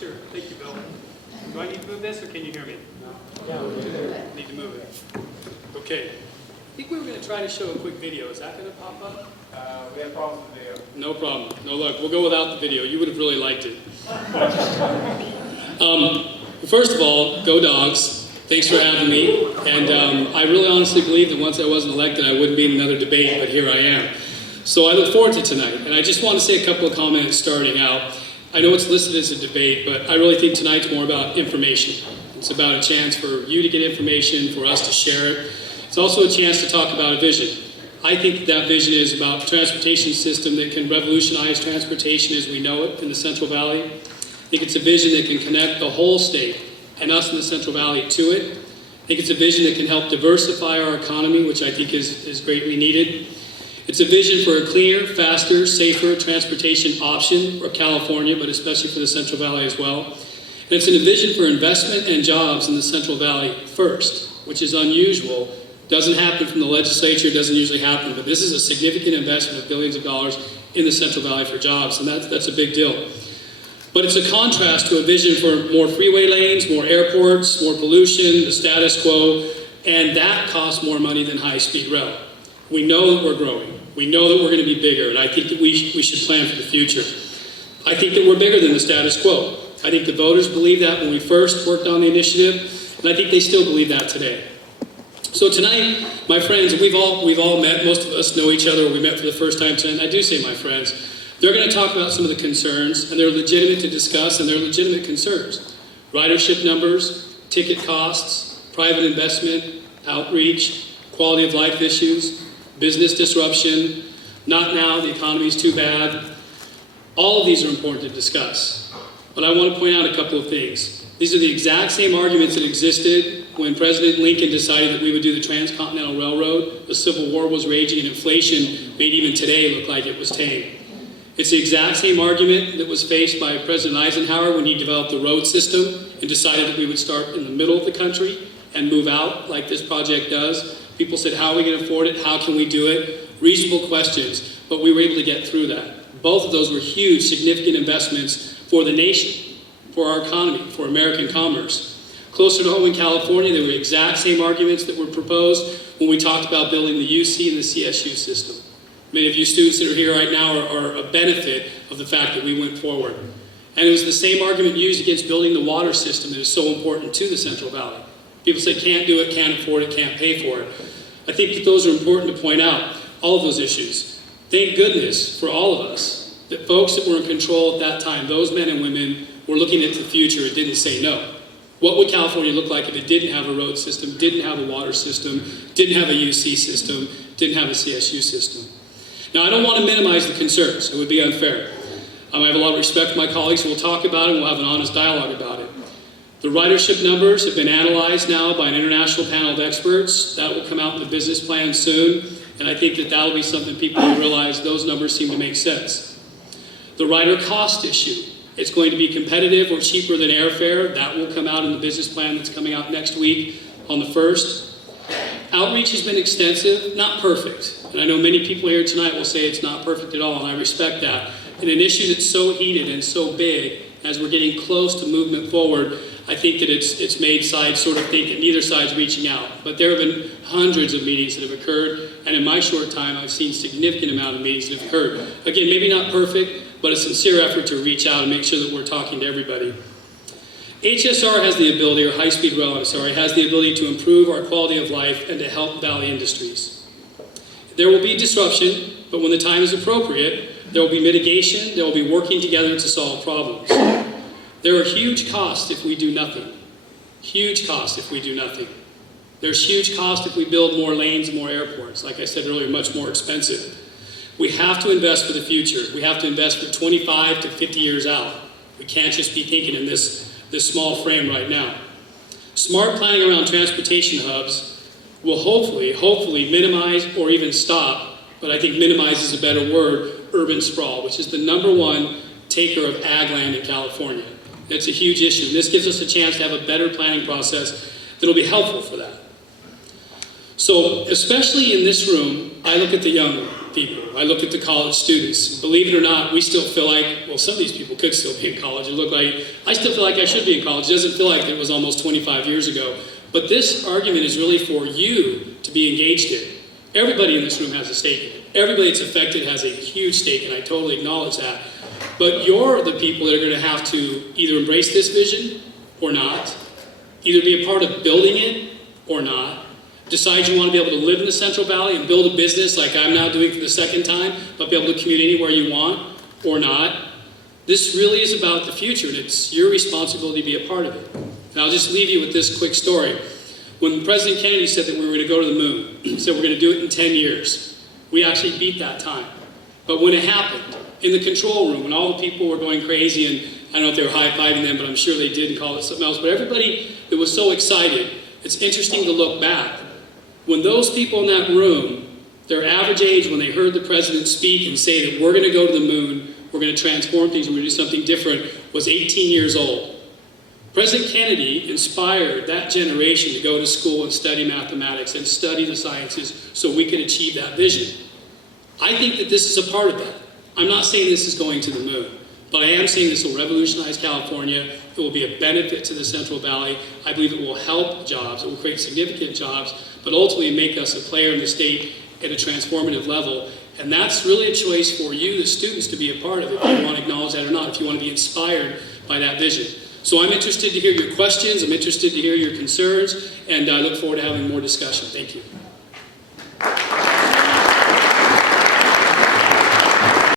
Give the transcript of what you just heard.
Sure. Thank you, Bill. Do I need to move this, or can you hear me? No. Yeah, we need to move it. Okay. I think we were going to try to show a quick video. Is that going to pop up? We have problems with the video. No problem. No, look, we'll go without the video. You would have really liked it. First of all, go Dogs. Thanks for having me. And I really honestly believe that once I wasn't elected, I wouldn't be in another debate, but here I am. So I look forward to tonight. And I just want to say a couple of comments starting out. I know it's listed as a debate, but I really think tonight's more about information. It's about a chance for you to get information, for us to share it. It's also a chance to talk about a vision. I think that vision is about a transportation system that can revolutionize transportation as we know it in the Central Valley. I think it's a vision that can connect the whole state and us in the Central Valley to it. I think it's a vision that can help diversify our economy, which I think is greatly needed. It's a vision for a cleaner, faster, safer transportation option for California, but especially for the Central Valley as well. And it's a vision for investment and jobs in the Central Valley first, which is unusual. Doesn't happen from the legislature, doesn't usually happen, but this is a significant investment of billions of dollars in the Central Valley for jobs, and that's a big deal. But it's a contrast to a vision for more freeway lanes, more airports, more pollution, the status quo, and that costs more money than high-speed rail. We know that we're growing. We know that we're going to be bigger, and I think that we should plan for the future. I think that we're bigger than the status quo. I think the voters believed that when we first worked on the initiative, and I think they still believe that today. So tonight, my friends, we've all met, most of us know each other, we met for the first time tonight, and I do say my friends, they're going to talk about some of the concerns, and they're legitimate to discuss, and they're legitimate concerns. Ridership numbers, ticket costs, private investment, outreach, quality of life issues, business disruption, not now, the economy's too bad. All of these are important to discuss. But I want to point out a couple of things. These are the exact same arguments that existed when President Lincoln decided that we would do the Transcontinental Railroad. The Civil War was raging and inflation made even today look like it was tame. It's the exact same argument that was faced by President Eisenhower when he developed the road system and decided that we would start in the middle of the country and move out like this project does. People said, how are we going to afford it? How can we do it? Reasonable questions, but we were able to get through that. Both of those were huge, significant investments for the nation, for our economy, for American commerce. Closer to home in California, there were the exact same arguments that were proposed when we talked about building the UC and the CSU system. Many of you students that are here right now are a benefit of the fact that we went forward. And it was the same argument used against building the water system that is so important to the Central Valley. People say can't do it, can't afford it, can't pay for it. I think that those are important to point out, all of those issues. Thank goodness for all of us that folks that were in control at that time, those men and women, were looking at the future and didn't say no. What would California look like if it didn't have a road system, didn't have a water system, didn't have a UC system, didn't have a CSU system? Now, I don't want to minimize the concerns. It would be unfair. I have a lot of respect for my colleagues who will talk about it and we'll have an honest dialogue about it. The ridership numbers have been analyzed now by an international panel of experts. That will come out in the business plan soon, and I think that that'll be something people will realize those numbers seem to make sense. The rider cost issue. It's going to be competitive or cheaper than airfare. That will come out in the business plan that's coming out next week on the 1st. Outreach has been extensive, not perfect. And I know many people here tonight will say it's not perfect at all, and I respect that. And an issue that's so heated and so big, as we're getting close to movement forward, I think that it's made sides sort of think that neither side's reaching out. But there have been hundreds of meetings that have occurred, and in my short time, I've seen significant amount of meetings that have occurred. Again, maybe not perfect, but a sincere effort to reach out and make sure that we're talking to everybody. HSR has the ability, or high-speed rail, has the ability to improve our quality of life and to help Valley industries. There will be disruption, but when the time is appropriate, there will be mitigation, there will be working together to solve problems. There are huge costs if we do nothing. Huge costs if we do nothing. There's huge costs if we build more lanes and more airports. Like I said earlier, much more expensive. We have to invest for the future. We have to invest for 25 to 50 years out. We can't just be thinking in this small frame right now. Smart planning around transportation hubs will hopefully minimize or even stop, but I think minimize is a better word, urban sprawl, which is the #1 taker of ag land in California. It's a huge issue, and this gives us a chance to have a better planning process that will be helpful for that. So, especially in this room, I look at the young one. people. I look at the college students. Believe it or not, we still feel like, well, some of these people could still be in college. I still feel like I should be in college. It doesn't feel like it was almost 25 years ago. But this argument is really for you to be engaged in. Everybody in this room has a stake in it. Everybody that's affected has a huge stake, and I totally acknowledge that. But you're the people that are going to have to either embrace this vision or not, either be a part of building it or not, decide you want to be able to live in the Central Valley and build a business like I'm now doing for the second time, but be able to commute anywhere you want or not. This really is about the future, and it's your responsibility to be a part of it. And I'll just leave you with this quick story. When President Kennedy said that we were going to go to the moon, he said we're going to do it in 10 years. We actually beat that time. But when it happened, in the control room, when all the people were going crazy, and I don't know if they were high-fiving them, but I'm sure they did and called it something else, but everybody that was so excited, it's interesting to look back. When those people in that room, their average age when they heard the president speak and say that we're going to go to the moon, we're going to transform things, we're going to do something different, was 18 years old. President Kennedy inspired that generation to go to school and study mathematics and study the sciences so we could achieve that vision. I think that this is a part of that. I'm not saying this is going to the moon, but I am saying this will revolutionize California. It will be a benefit to the Central Valley. I believe it will help jobs. It will create significant jobs, but ultimately make us a player in the state at a transformative level. And that's really a choice for you, the students, to be a part of, if you want to acknowledge that or not, if you want to be inspired by that vision. So I'm interested to hear your questions. I'm interested to hear your concerns, and I look forward to having more discussion. Thank you.